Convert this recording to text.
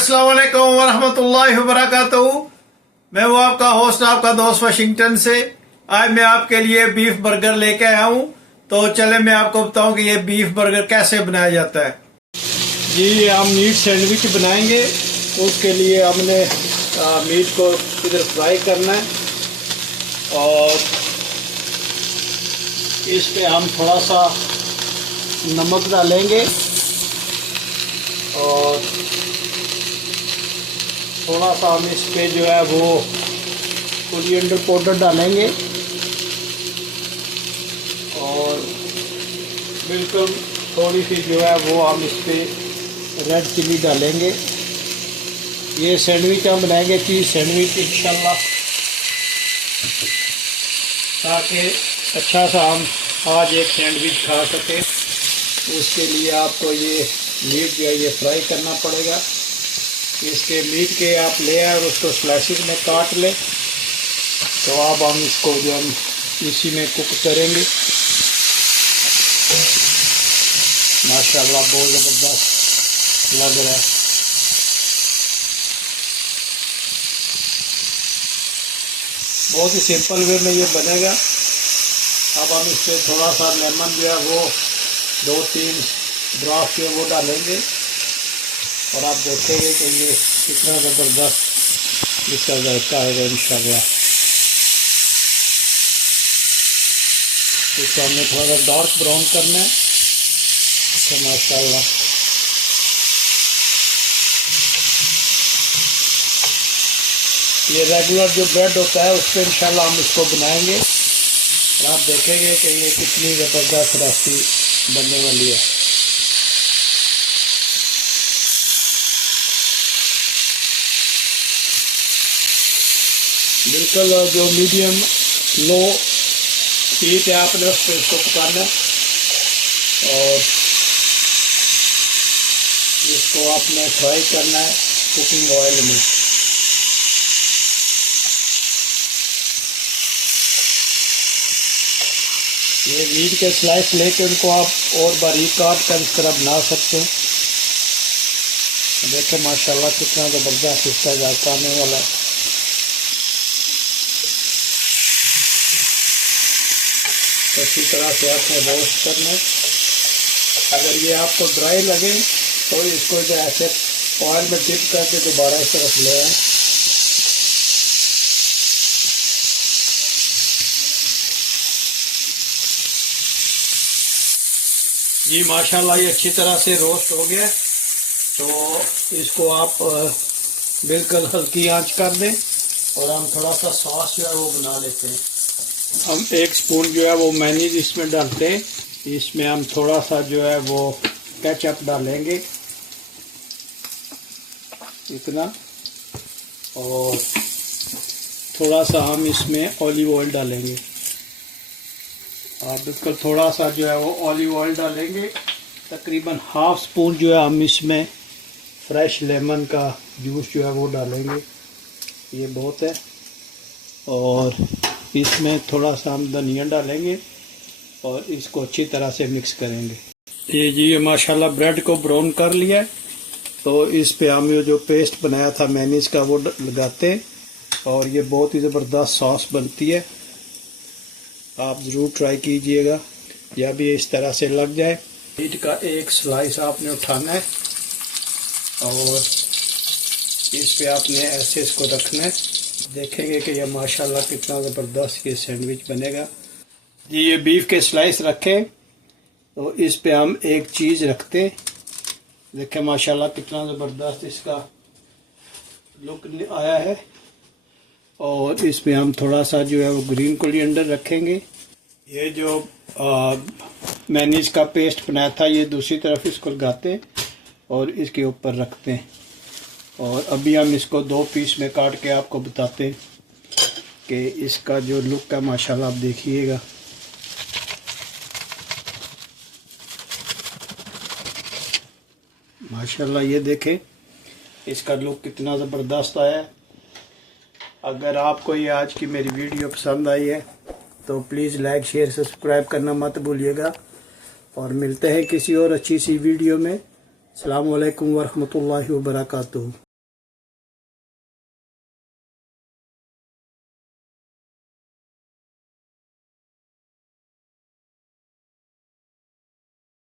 अस्सलाम वालेकुम वरहमतुल्लाहि वबरकातुहू। मैं वो आपका होस्ट, आपका दोस्त वाशिंगटन से। आज मैं आपके लिए बीफ बर्गर लेके आया हूँ। तो चले मैं आपको बताऊँ कि ये बीफ बर्गर कैसे बनाया जाता है। जी, हम मीट सैंडविच बनाएंगे। उसके लिए हमने मीट को इधर फ्राई करना है और इस पे हम थोड़ा सा नमक डालेंगे और थोड़ा सा हम इस पे जो है वो कोरिएंडर पाउडर डालेंगे और बिल्कुल थोड़ी सी जो है वो हम इस पे रेड चिली डालेंगे। ये सैंडविच हम बनाएंगे, चीज़ सैंडविच इंशाल्लाह, ताकि अच्छा सा हम आज एक सैंडविच खा सकें। उसके लिए आपको ये मीट जो है ये फ्राई करना पड़ेगा। इसके मीट के आप ले आए और उसको स्लाइसिस में काट लें। तो अब हम इसको जो हम इसी में कुक करेंगे। माशाल्लाह बहुत ज़बरदस्त लग रहा है। बहुत ही सिंपल वे में ये बनेगा। अब हम इस पर थोड़ा सा लेमन जो है वो 2-3 ड्रॉप जो वो डालेंगे और आप देखेंगे कि ये कितना ज़बरदस्त इसका जायका आएगा इंशाल्लाह। इसको हमने थोड़ा सा डार्क ब्राउन करना है। तो माशाल्लाह ये रेगुलर जो ब्रेड होता है उस पर इंशाल्लाह हम इसको बनाएंगे और आप देखेंगे कि ये कितनी ज़बरदस्त रेसिपी बनने वाली है। बिल्कुल जो मीडियम लो हीट है आपने उस पर इसको पकाना और इसको आपने फ्राई करना है कुकिंग ऑयल में। ये मीट के स्लाइस लेके उनको आप और बारीक काट कर इस तरह बना सकते हैं। देखें माशाल्लाह कितना ज़बरदस्त इसका जायका आने वाला है। अच्छी तरह से आपने रोस्ट करना है। अगर ये आपको ड्राई लगे तो इसको जो ऐसे ऑयल में डिप करके दोबारा इस तरफ ले आए। जी माशाल्लाह ये अच्छी तरह से रोस्ट हो गया। तो इसको आप बिल्कुल हल्की आंच कर दें और हम थोड़ा सा सॉस जो है वो बना लेते हैं। हम 1 स्पून जो है वो मेयोनीज इसमें डालते हैं। इसमें हम थोड़ा सा जो है वो केचप डालेंगे इतना, और थोड़ा सा हम इसमें ऑलिव ऑयल डालेंगे। आप बिल्कुल थोड़ा सा जो है वो ऑलिव ऑयल डालेंगे। तकरीबन ½ स्पून जो है हम इसमें फ्रेश लेमन का जूस जो है वो डालेंगे। ये बहुत है। और इसमें थोड़ा सा हम धनिया डालेंगे और इसको अच्छी तरह से मिक्स करेंगे। ये जी माशाल्लाह ब्रेड को ब्राउन कर लिया है। तो इस पे हम ये जो पेस्ट बनाया था मेयोनीज का वो लगाते हैं और ये बहुत ही ज़बरदस्त सॉस बनती है। आप ज़रूर ट्राई कीजिएगा जब ये इस तरह से लग जाए। मीट का एक स्लाइस आपने उठाना है और इस पे आपने ऐसे इसको रखना है। देखेंगे कि ये माशाल्लाह कितना ज़बरदस्त ये सैंडविच बनेगा। जी ये बीफ के स्लाइस रखें तो इस पे हम एक चीज़ रखते हैं। देखें माशाल्लाह कितना ज़बरदस्त इसका लुक आया है। और इस पे हम थोड़ा सा जो है वो ग्रीन कोरिएंडर रखेंगे। ये जो मेयोनीज का पेस्ट बनाया था ये दूसरी तरफ इसको लगाते हैं और इसके ऊपर रखते हैं। और अभी हम इसको 2 पीस में काट के आपको बताते हैं कि इसका जो लुक है माशाल्लाह आप देखिएगा। माशाल्लाह ये देखें इसका लुक कितना ज़बरदस्त आया है। अगर आपको ये आज की मेरी वीडियो पसंद आई है तो प्लीज़ लाइक शेयर सब्सक्राइब करना मत भूलिएगा और मिलते हैं किसी और अच्छी सी वीडियो में। अस्सलामु अलैकुम वरहमतुल्लाहि वबरकातुहू।